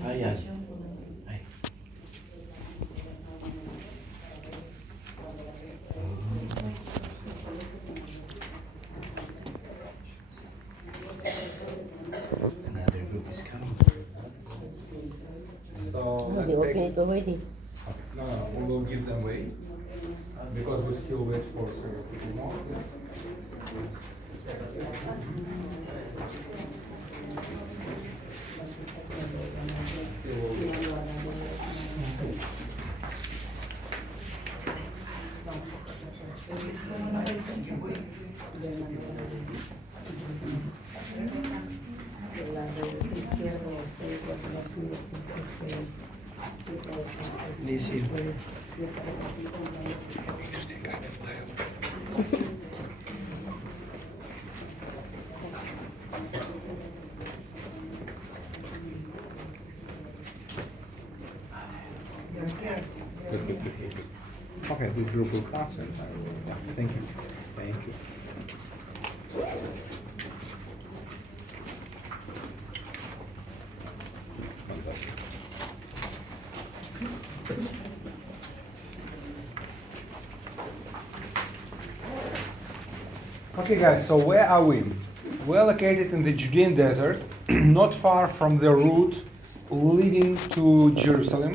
Ayan. Ay. Another group is coming. So They let's open take, it already. no, we will give them way because we still wait for several people more. Yes. This is interesting kind of style. Okay, this group will pass it. Yeah, thank you. Thank you. Fantastic. Okay guys, so where are we? We're located in the Judean Desert, not far from the route leading to Jerusalem.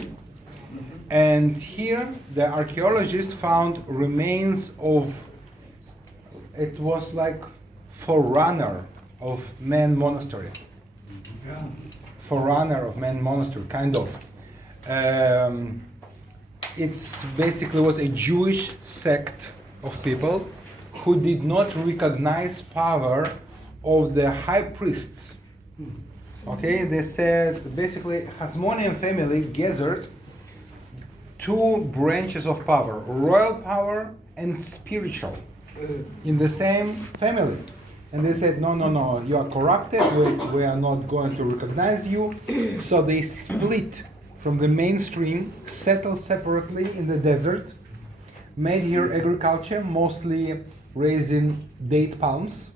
And here the archaeologists found remains of, it was like forerunner of man monastery. Forerunner of man monastery, kind of. It's basically was a Jewish sect of people who did not recognize power of the high priests. Okay, they said basically Hasmonean family gathered two branches of power, royal power and spiritual, in the same family. And they said, no, no, no, you are corrupted, we are not going to recognize you. So they split from the mainstream, settled separately in the desert, made here agriculture, mostly raising date palms,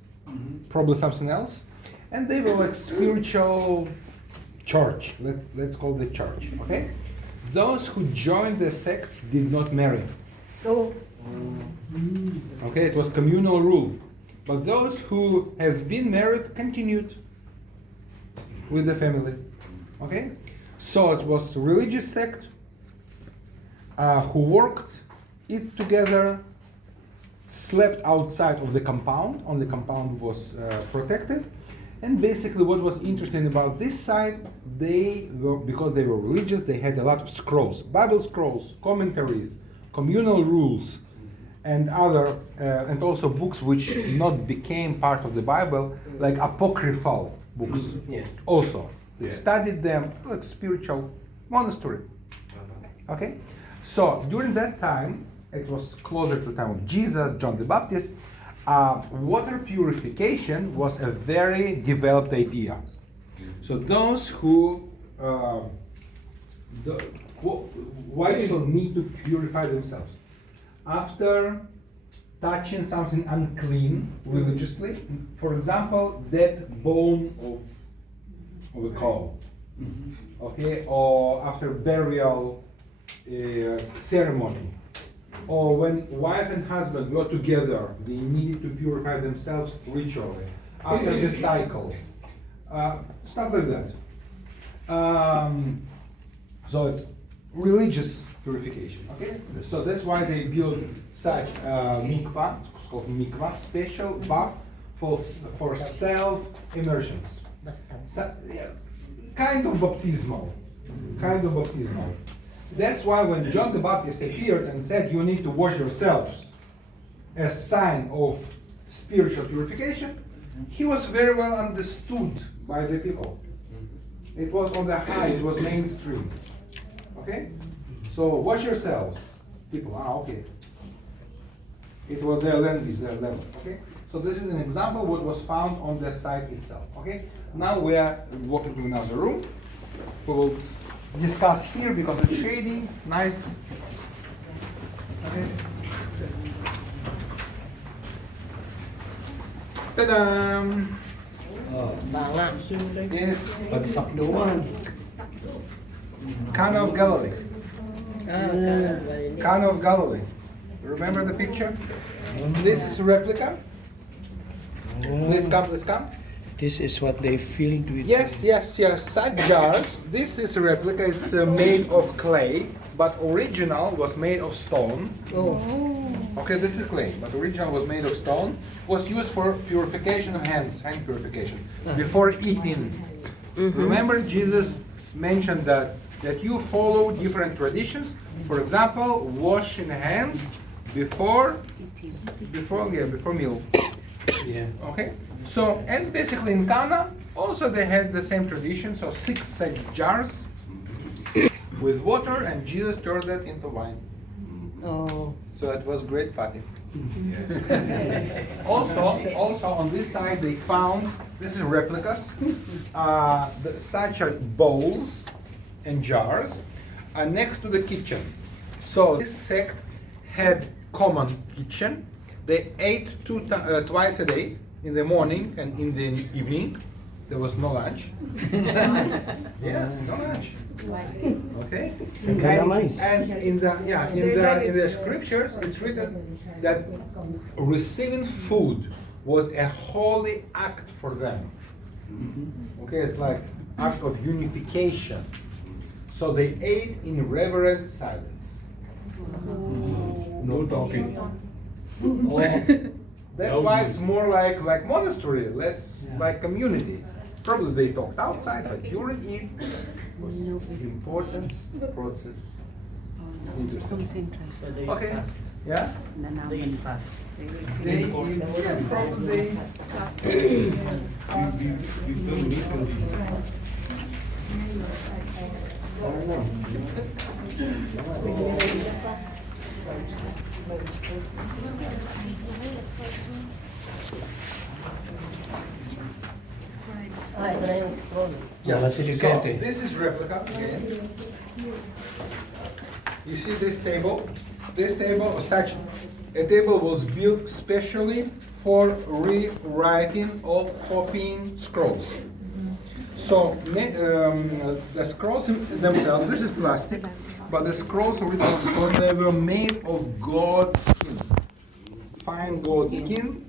probably something else. And they were like spiritual church, let's call it church, okay? Those who joined the sect did not marry. Oh, Okay, it was communal rule. But those who has been married continued with the family. Okay? So it was religious sect who worked, eat together, slept outside of the compound. Only compound was protected. And basically what was interesting about this side, they were, because they were religious, they had a lot of scrolls, Bible scrolls, commentaries, communal rules, and other, and also books which not became part of the Bible, like apocryphal books. Yeah. Also, they studied them like spiritual monastery. Okay, so during that time, it was closer to the time of Jesus, John the Baptist. Water purification was a very developed idea. So those who, why people need to purify themselves? After touching something unclean religiously, for example, dead bone of a cow, okay, or after burial ceremony, or when wife and husband got together, they needed to purify themselves ritually. After the cycle, stuff like that. So it's religious purification. Okay, so that's why they built such mikvah. It's called mikvah, special bath for self immersions. So, yeah, kind of baptismal. That's why when John the Baptist appeared and said you need to wash yourselves as sign of spiritual purification, he was very well understood by the people. It was on the high, it was mainstream. Okay? So wash yourselves. People, okay. It was their language, their level. Okay? So this is an example what was found on the site itself. Okay? Now we are walking to another room. We will discuss here because it's shady, nice. Okay. Ta-da! Oh, langsung Yes. pagsapluan. Cana of Galilee. Cana of Galilee. Remember the picture? This is a replica. Please come, please come. This is what they filled with. Yes, yes, yes. Such jars. This is a replica. It's made of clay, but original was made of stone. Okay, this is clay, but original was made of stone. Was used for purification of hands, hand purification, before eating. Remember, Jesus mentioned that you follow different traditions. For example, washing hands before meal. Yeah. Okay. So, and basically in Cana, also they had the same tradition. So 6 such jars with water, and Jesus turned that into wine. Oh. So it was great party. also on this side they found, this is replicas, such as bowls and jars next to the kitchen. So this sect had common kitchen. They ate twice a day, in the morning and in the evening. There was no lunch. Yes, no lunch. Okay. And in the scriptures, it's written that receiving food was a holy act for them. Okay, it's like act of unification. So they ate in reverent silence. No talking. That's why it's more like monastery, less like community. Probably they talked outside, but during it was important process. Interesting. Okay. Yeah. They eat fast. They probably. Yes. So this is replica again. You see this table? This table, such a table was built specially for rewriting or copying scrolls. So the scrolls themselves, this is plastic, but the scrolls, original scrolls, they were made of goat skin, fine goat skin,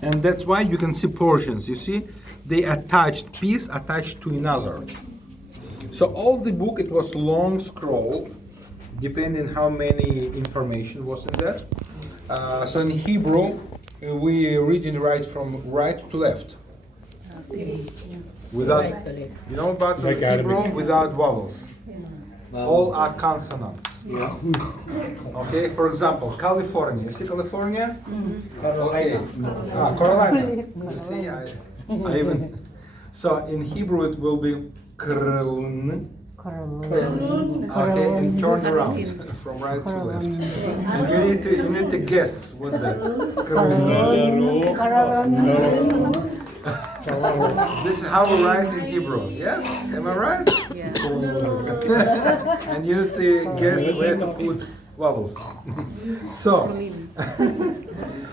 and that's why you can see portions. You see, they attached piece attached to another. So all the book, it was long scroll, depending how many information was in that. So in Hebrew, we read and write from right to left. Without, you know about Like Hebrew, Arabic. without vowels. All are consonants. Yeah. Okay, for example, California. You see California? Okay. Carolina. You see, I even. So in Hebrew it will be Krun. Okay, and turn around from right to left. And you need to guess what that. This is how we write in Hebrew. Yes? Am I right? Yeah. And you need to guess where to put vowels. So,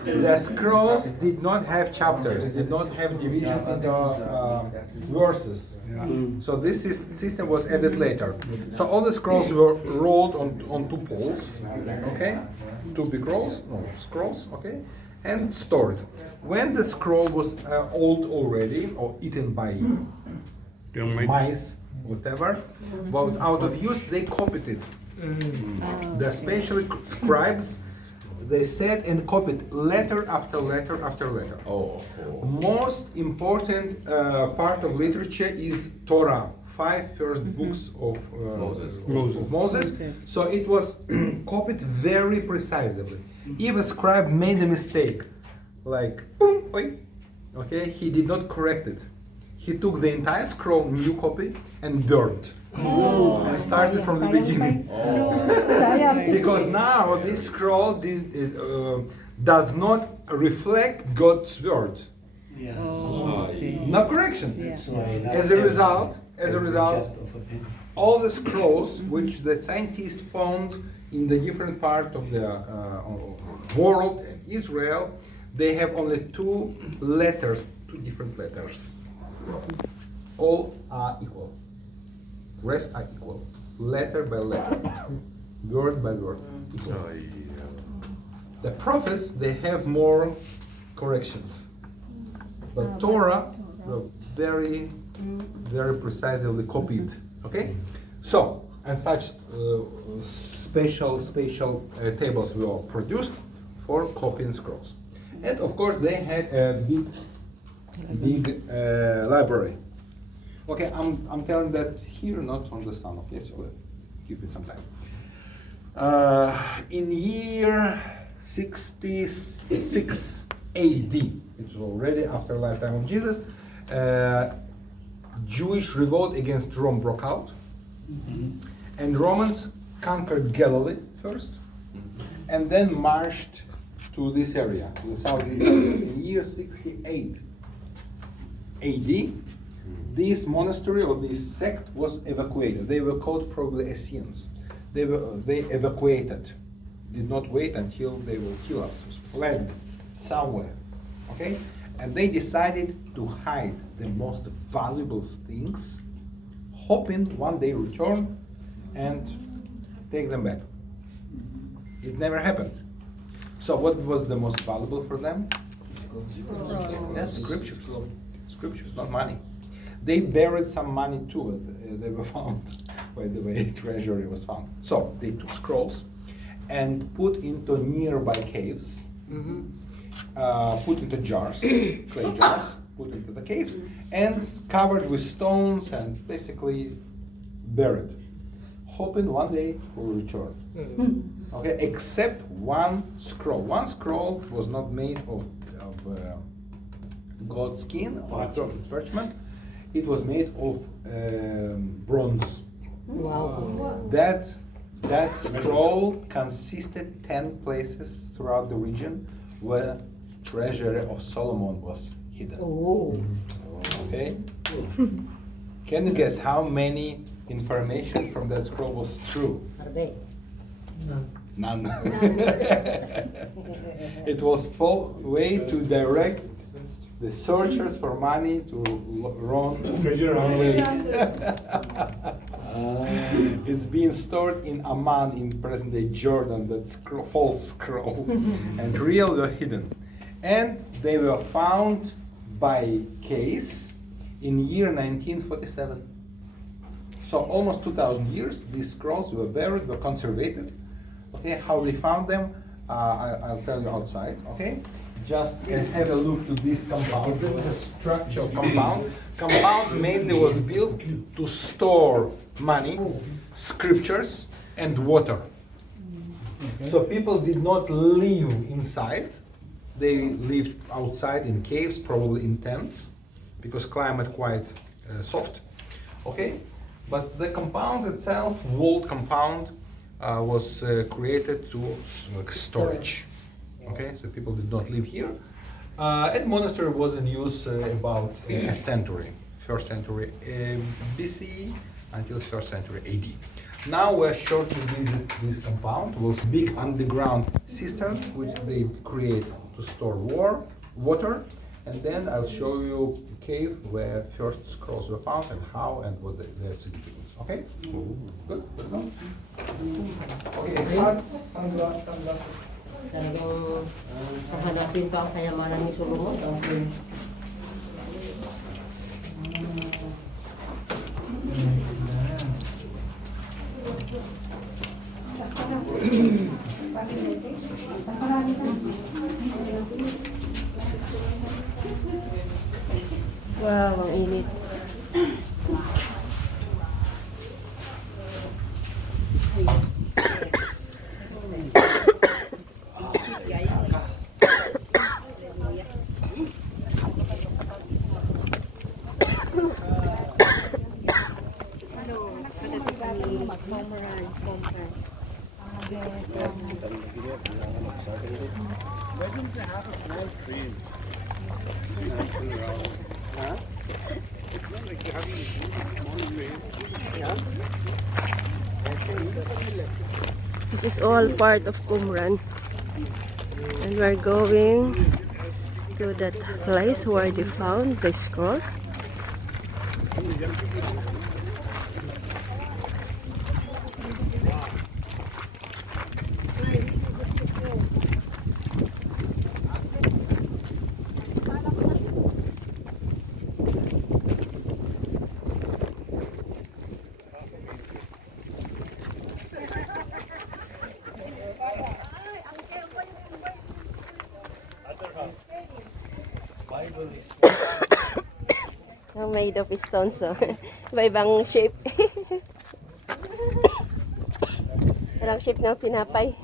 the scrolls did not have chapters, did not have divisions into verses. So this system was added later. So all the scrolls were rolled on 2 poles, okay? 2 big rolls, no, scrolls, okay? And stored. When the scroll was old already, or eaten by mice, whatever, but out of use, they copied it. The special scribes, they said and copied letter after letter after letter. Most important part of literature is Torah, 5 first books of Moses. So it was copied very precisely. If a scribe made a mistake, like boom, oi, okay, he did not correct it. He took the entire scroll, new copy, and burned. And started from the beginning. Because now this scroll does not reflect God's word. No corrections. As a result, all the scrolls which the scientists found in the different part of the world and Israel, they have only 2 letters, 2 different letters. All are equal. rest are equal. Letter by letter, word by word, equal. The prophets, they have more corrections. But Torah were very, very precisely copied. Okay? So, and such special tables were produced for copying scrolls. And of course, they had a big library. Okay, I'm telling that here, not on the sun. Okay, so give it some time. In year 66 AD, it's already after lifetime of Jesus, Jewish revolt against Rome broke out, and Romans conquered Galilee first, and then marched to this area, to the southern area. In year 68 AD, this monastery or this sect was evacuated. They were called probably Essenes. They evacuated, did not wait until they will kill us, fled somewhere, okay? And they decided to hide the most valuable things, hoping one day return and take them back. It never happened. So what was the most valuable for them? Yes, scriptures. Scriptures, not money. They buried some money too. They were found, by the way, treasury was found. So they took scrolls and put into nearby caves, put into jars, clay jars, put into the caves, and covered with stones and basically buried, hoping one day will return. Okay, except one scroll. One scroll was not made of goat skin or parchment. It was made of bronze. Wow. That scroll consisted 10 places throughout the region where treasury of Solomon was hidden. Oh. Okay? Can you guess how many information from that scroll was true? Are they? None. It was full way to direct the searchers for money to wrong way. It's being stored in Amman in present-day Jordan, that false scroll, and real were hidden. And they were found by case in year 1947. So almost 2,000 years, these scrolls were buried, were conservated. Okay, how they found them, I'll tell you outside. Okay, just have a look to this compound. This is a structural compound. Compound mainly was built to store money, scriptures, and water. Okay. So people did not live inside. They lived outside in caves, probably in tents, because climate quite soft. Okay, but the compound itself, walled compound, was created to storage. Okay, so people did not live here. And monastery was in use about a century, first century BC until first century AD. Now we're sure to visit this compound. It was big underground cisterns which they create to store water. And then I'll show you a cave where first scrolls were found and how and what their significance. Okay? Good? Let's go. Okay, hats, sunglasses. Talagang hahanapin pa ang kayamanan ni Solomon. Okay. Wow, ang init. This is all part of Qumran, and we're going to that place where they found the scroll. Made of stones, so iba-ibang shape. Parang shape ng tinapay.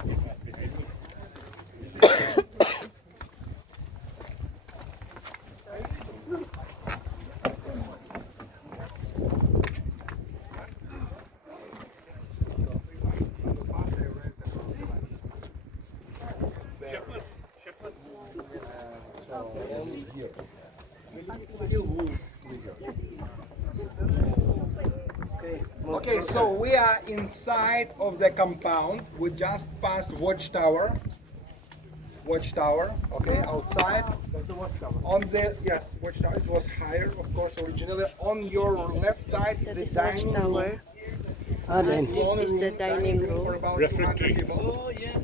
Okay, so we are inside of the compound. We just passed watchtower. Okay, outside. On the watchtower. It was higher, of course, originally. On your left side That is is the dining watchtower. room. This is the dining for room about 200 people. Oh yeah.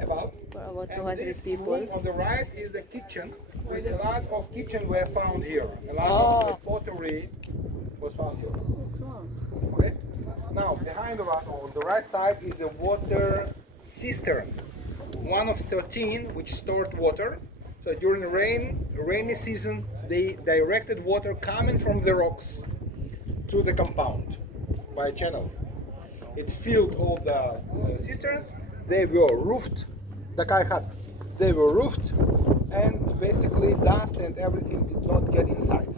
About. for about And 200 this people. room on the right is the kitchen. There's a lot of kitchen were found here. A lot of pottery was found here. Okay. Now behind of us on the right side is a water cistern, one of 13 which stored water. So during the rainy season, they directed water coming from the rocks to the compound by a channel. It filled all the cisterns. They were roofed. They were roofed, and basically dust and everything did not get inside.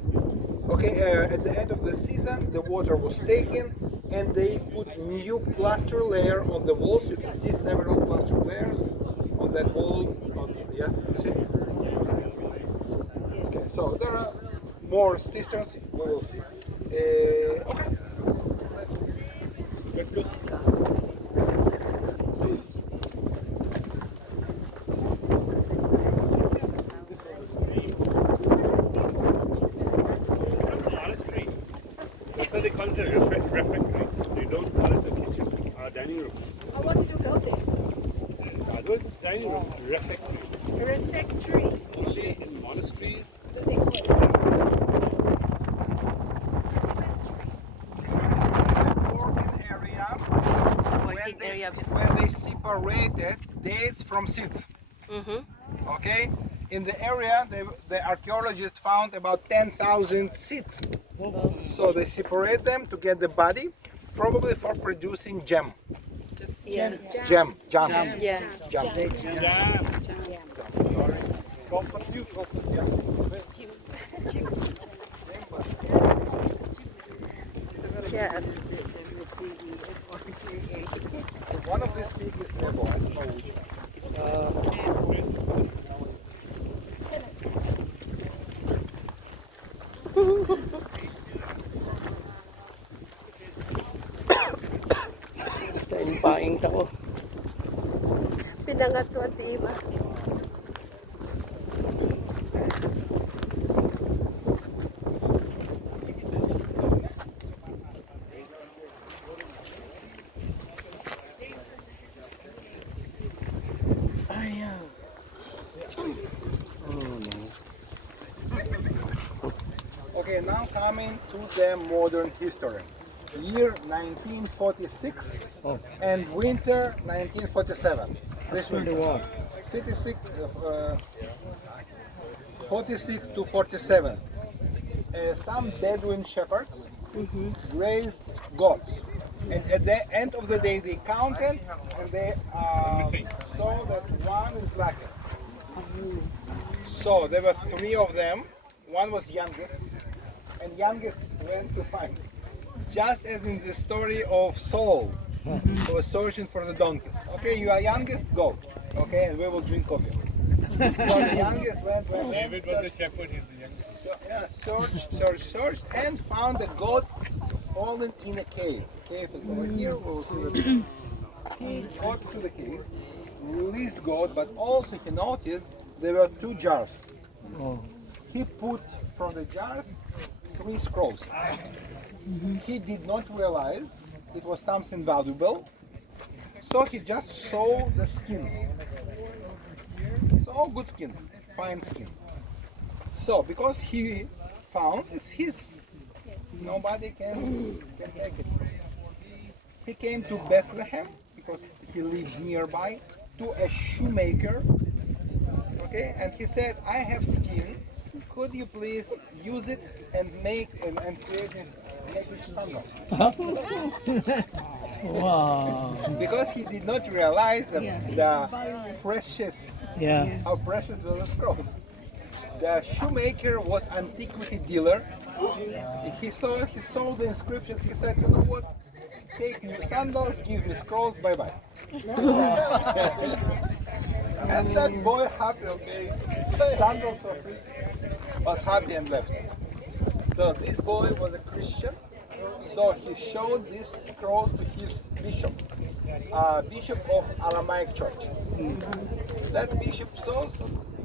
Okay, at the end of the season, the water was taken, and they put new plaster layer on the walls. You can see several plaster layers on that wall. See? Okay, so there are more cisterns. We will see. Okay. Let's go. That's why they call it a refectory. They don't call it a kitchen or dining room. I wanted to go there. That was dining room, refectory. A refectory. Only in monasteries. Do they call it? Working area where they separated dates from seeds. Okay, in the area the archaeologists found about 10,000 seeds. So they separate them to get the body, probably for producing jam. Yeah. Jam. Yeah. Yeah. One of these peaks is Nebo. I don't know which one. Paing ako. Pinangat ko at iba. Okay, now coming to the modern history. Year 1946 and winter 1947. This winter. 46 to 47. Some Bedouin shepherds raised goats. And at the end of the day they counted and they saw that one is lacking. So there were 3 of them. One was youngest, and youngest went to find. Just as in the story of Saul, who was searching for the donkeys. Okay, you are youngest, go. Okay, and we will drink coffee. So the youngest went, David was the shepherd, he's the youngest. so, yeah, searched, and found a goat fallen in a cave. Cave is over here, we will see the picture. He got to the cave, released goat, but also he noticed there were 2 jars. He put from the jars 3 scrolls. He did not realize it was something valuable, so he just saw the skin. So good skin, fine skin. So because he found it's his, nobody can take it. He came to Bethlehem because he lived nearby to a shoemaker. Okay, and he said, "I have skin. Could you please use it and created sandals. Wow. Because he did not realize the precious, Yeah. how precious were the scrolls. The shoemaker was antiquity dealer. He saw the inscriptions. He said, "You know what? Take me sandals, give me scrolls, bye bye." And that boy happy, okay, sandals for free, was happy and left. So this boy was a Christian. So he showed these scrolls to his bishop, bishop of Aramaic church. That bishop saw,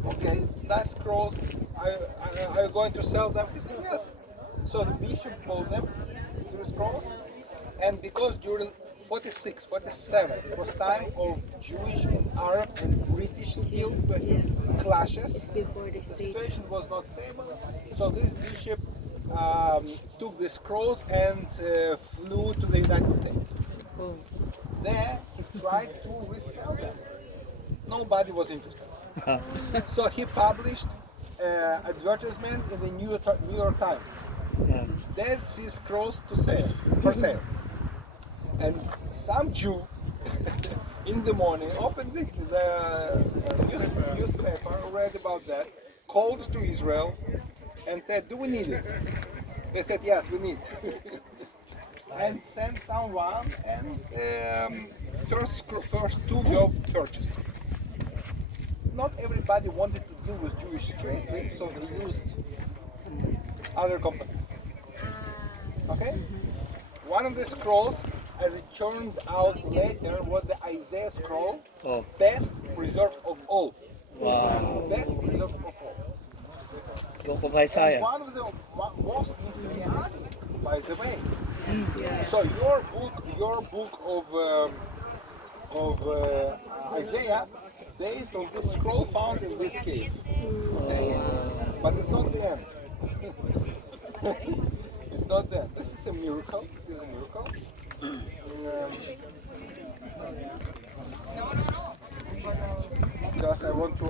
okay, nice scrolls. Are you going to sell them? He said yes. So the bishop bought them, these scrolls, and because during 46, 47, it was time of Jewish and Arab and British still clashes. The situation was not stable. So this bishop took the scrolls and flew to the United States. There he tried to resell them. Nobody was interested. So he published advertisement in the New York Times. Yeah. Dead Sea Scrolls for sale. And some Jew in the morning opened the newspaper, read about that, called to Israel and said, "Do we need it?" They said, "Yes, we need." And sent someone, and first two were purchased. Not everybody wanted to deal with Jewish trade, so they used other companies. Okay? One of the scrolls, as it turned out later, was the Isaiah scroll, best preserved of all. Wow. Best preserved of all. Book of Isaiah. One of the most messianic, by the way. So your book of Isaiah, based on this scroll found in this cave. But it's not the end. It's not the end. This is a miracle. This is a miracle. Just I want to.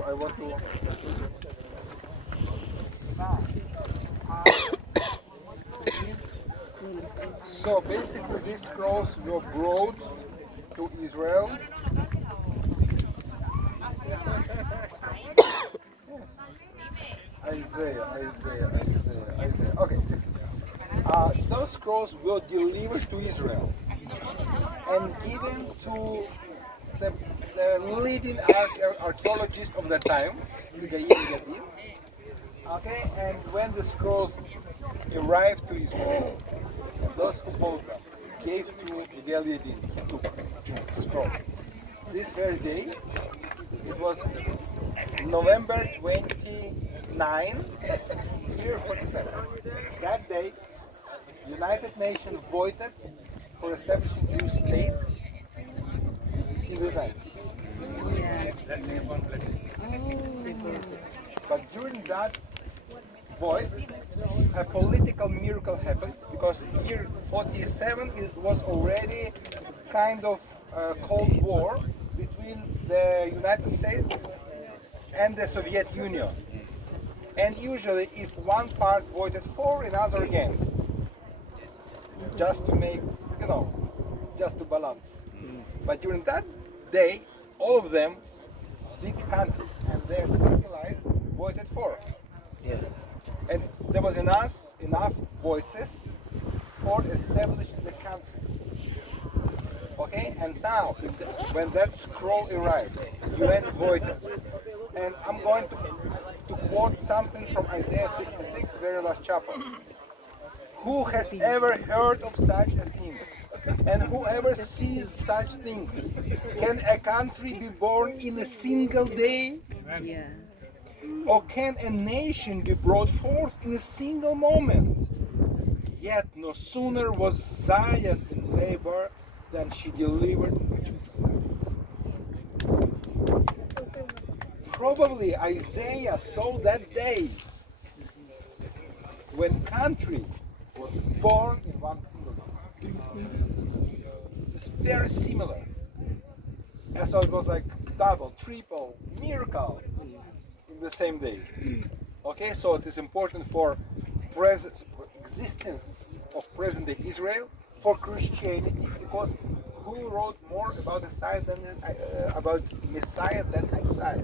So basically, these scrolls were brought to Israel. Isaiah. Okay, 6. Those scrolls were delivered to Israel and given to the leading archaeologists of the time, Judean. Okay, and when the scrolls arrived to Israel, those who bought them gave to Judean to scroll. This very day, it was November 29, year 47. That day, United Nations voted for establishing Jewish state in this land. But during that vote, a political miracle happened, because year 47 it was already kind of a Cold War between the United States and the Soviet Union. And usually if one part voted for, another against. Just to make, just to balance. But during that day, all of them, big countries and their satellites, voted for. Yes. And there was enough voices for establishing the country. Okay, and now, when that scroll arrived, UN voted. And I'm going to quote something from Isaiah 66, very last chapter. Who has ever heard of such a thing? And whoever sees such things? Can a country be born in a single day? Yeah. Or can a nation be brought forth in a single moment? Yet no sooner was Zion in labor than she delivered a child. Probably Isaiah saw that day when country was born in one single day. It's very similar. And so it was like double, triple, miracle in the same day. Okay, so it is important for existence of present-day Israel for Christianity, because who wrote more about about Messiah than Isaiah?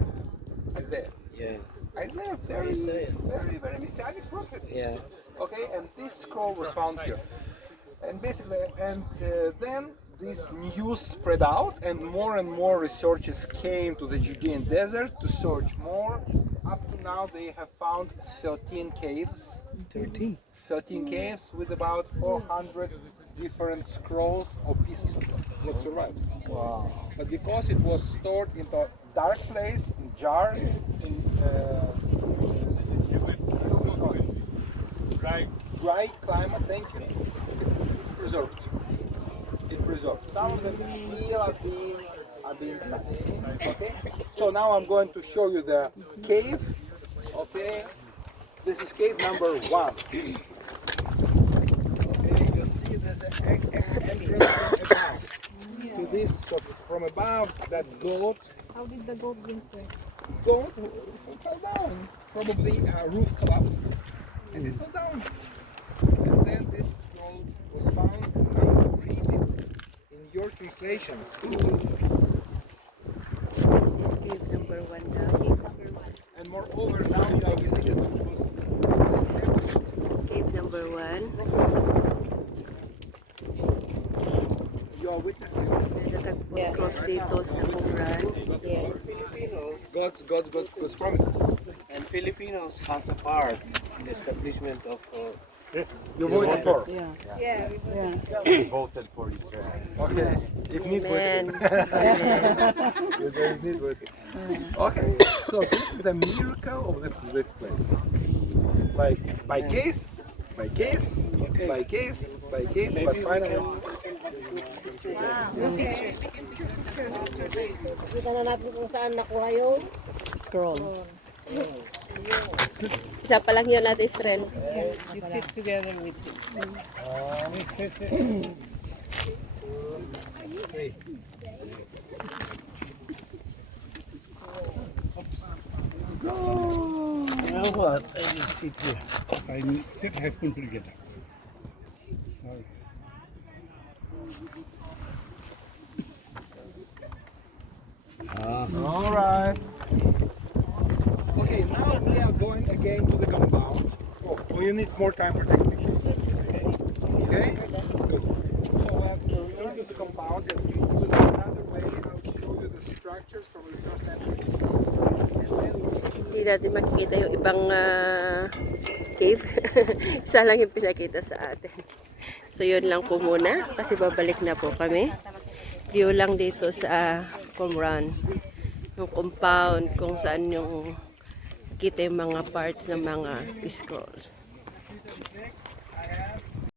Isaiah. Yeah. Isaiah, very messianic prophet. Yeah. Okay, and this scroll was found here, and basically, then this news spread out, and more researchers came to the Judean Desert to search more. Up to now, they have found 13 caves. 13. 13 caves with about 400 different scrolls or pieces of what survived. Wow. But because it was stored in a dark place, in jars, in dry climate, thank you, it's preserved. It's preserved. Some of them still are being studied. Okay. So now I'm going to show you the cave. Okay. This is cave number 1. Okay. You see there's an entrance from above. To this, so from above, that goat. How did the goat get there? Goat fell down. Probably a roof collapsed and it fell down. And then this scroll was found. Now read it in your translations. This is cave number 1 now. And moreover, now you are visited, which was established. Cave number 1. You are witnessing Natagpos dito sa Qumran. God's promises. And Filipinos has a part in the establishment of You voted for. Yeah. Voted for Israel. Okay. If need, Amen. if there is need, vote. Okay. So this is the miracle of this place. Like by case, but finally. Kita na natin kung saan nakuha yung Scroll. Isa pa lang yun natin, Israel. You sit together with him. You know what? I will sit here. I sit headphone together. Sorry. All right. Okay, now we are going again to the compound. Oh, you need more time for taking pictures. Okay? Good. So we are going to the compound and we use another way. I'll show you the structures from the first century. Hindi natin makikita yung ibang cave. Isa lang yung pinakita sa atin. So yun lang po muna kasi babalik na po kami. View lang dito sa Qumran. Yung compound kung saan yung kita yung mga parts ng mga scrolls.